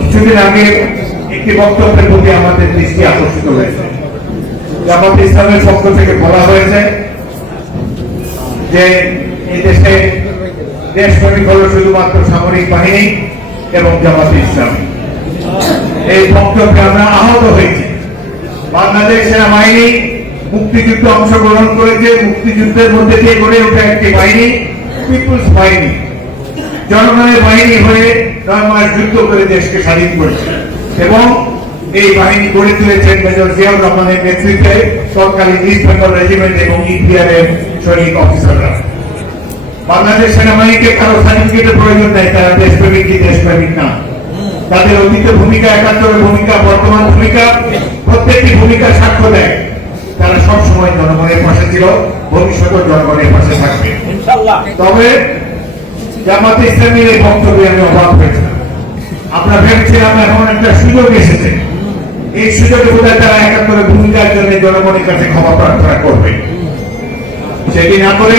কিছুদিন আগে একটি বক্তব্যের প্রতি আমাদের দৃষ্টি আকর্ষিত হয়েছে। জামাত ইসলামের পক্ষ থেকে বলা হয়েছে যে এই দেশে দেশপ্রেমিক হল শুধুমাত্র সামরিক বাহিনী এবং জামাত ইসলামী। এই বক্তব্যে আমরা আহত হয়েছি। বাংলাদেশ সেনাবাহিনী মুক্তিযুদ্ধে অংশগ্রহণ করেছে। মুক্তিযুদ্ধের মধ্যে দিয়ে গড়ে ওঠা একটি বাহিনী পিপুলস বাহিনী, জনগণের বাহিনী হয়ে 9 মাস যুদ্ধ করে দেশকে স্বাধীন করেছে এবং এই বাহিনী গড়ে তুলেছেন মেজর জিয়াউর রহমানের নেতৃত্বে তৎকালীন ইস্ট বেঙ্গল রেজিমেন্ট এবং ইপিআর এর সৈনিক অফিসাররা। বাংলাদেশ সেনাবাহিনীকে কারো সার্টিফিকেটের প্রয়োজন নেই, তারা দেশপ্রেমিক কি দেশপ্রেমিক না। তাদের অতীতের ভূমিকা, 71-এর ভূমিকা, বর্তমান ভূমিকা, প্রত্যেকটি ভূমিকা সাক্ষ্য দেয় তারা সবসময় জনগণের পাশে ছিল, ভবিষ্যতেও জনগণের পাশে থাকবে। তবে জামাত ইসলামীর এই বক্তব্যে আমি অবাক হয়েছিলাম। আমরা ভেবেছিলাম এখন একটা সুযোগ এসেছে, এই সুযোগে বোধহয় তারা 71-এর ভূমিকার জন্য জনগণের কাছে ক্ষমা প্রার্থনা করবে। সেটি না করে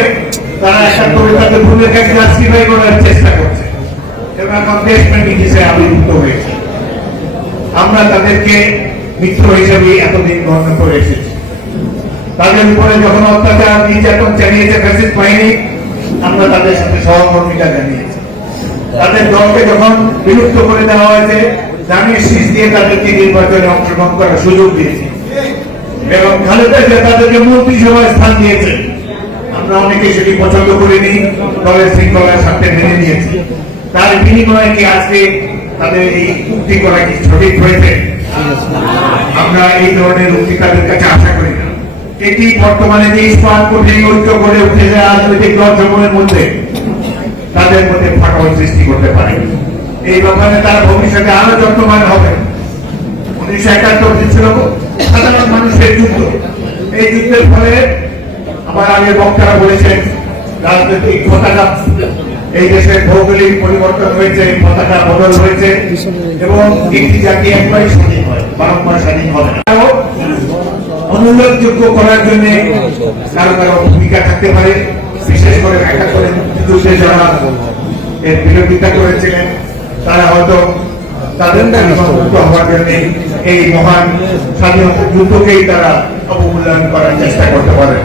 তারা 71-এ তাদের ভূমিকাকে জাস্টিফাই করার চেষ্টা করছে এবং এখন দেশপ্রেমিক হিসেবে আবির্ভূত হয়েছে। আমরা তাদেরকে মিত্র হিসেবে এতদিন গণ্য করে এসেছি। তাদের উপরে যখন অত্যাচার নির্যাতন চালিয়েছে ফ্যাসিস্ট বাহিনী, আমরা তাদের সাথে সহমর্মিতা জানিয়েছি। তাদের দলকে যখন বিলুপ্ত করে দেওয়া হয়েছে, জানিয়ে শীষ দিয়ে তাদেরকে নির্বাচনে অংশগ্রহণ করার সুযোগ দিয়েছি এবং খালেদা জিয়া তাদেরকে মন্ত্রিসভায় স্থান দিয়েছে। আমরা অনেকে সেটি পছন্দ করিনি, দলের শৃঙ্খলার সাথে মেনে নিয়েছি। তার বিনিময়ে কি আজকে তাদের এই উক্তি করা কি সঠিক হয়েছে? আমরা এই ধরনের উক্তি তাদের কাছে আশা করি না। এটি বর্তমানে যে ইস্পাত কঠিন ঐক্য গড়ে উঠেছে রাজনৈতিক দল সময়ের মধ্যে, তাদের মধ্যে ফাটল সৃষ্টি করতে পারে। এই ব্যাপারে তারা ভবিষ্যতে আরো যত্নবান হবে। 1971 ছিল সাধারণ মানুষের যুদ্ধ। এই যুদ্ধের ফলে আমার আগে বক্তারা বলেছেন রাজনৈতিক পতাকা, এই দেশের ভৌগোলিক পরিবর্তন হয়েছে, পতাকা বদল হয়েছে এবং একটি জাতি একবারই স্বাধীন হয়, বারংবার স্বাধীন হবে না। অনুল্লেখযোগ্য করার জন্য কারো কারো ভূমিকা থাকতে পারে। বিশেষ করে 71-এর মুক্তিযুদ্ধে যারা এর বিরোধিতা করেছিলেন, তারা হয়তো তাদের হওয়ার জন্য এই মহান স্বাধীনতা যুদ্ধকেই তারা অবমূল্যায়ন করার চেষ্টা করতে পারে।